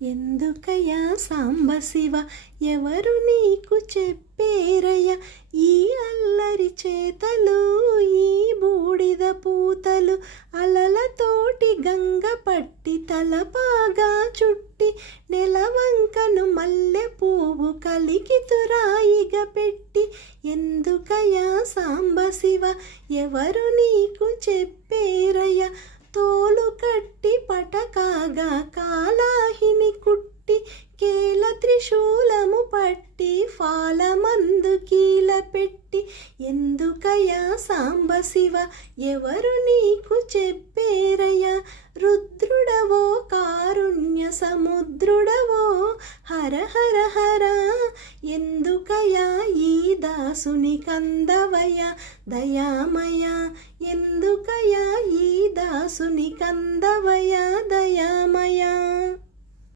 ఎందుకయ్యా సాంబశివ ఎవరు నీకు చెప్పేరయ్య ఈ అల్లరి చేతలు ఈ బూడిద పూతలు అలలతోటి గంగ పట్టి తలపాగా చుట్టి నెలవంకను మల్లె పువ్వు కలికి తురాయిగా పెట్టి ఎందుకయ్యా సాంబశివ ఎవరు నీకు చెప్పేరయ్య తోలు కట్టి పటకాగా కాలాహిని కుట్టి కేల త్రిశూలము పట్టి ఫాలమందు కీల పెట్టి ఎందుకయ్యా సాంబశివ ఎవరు నీకు చెప్పేరయ్యా రుద్రుడవో కారుణ్య సముద్రుడవో హర హర హర ఎందుకయ్యా ఈ దాసుని కందవయ దయామయ ఎందుకయ్యా ఈ దాసుని కందవయ దయామయ.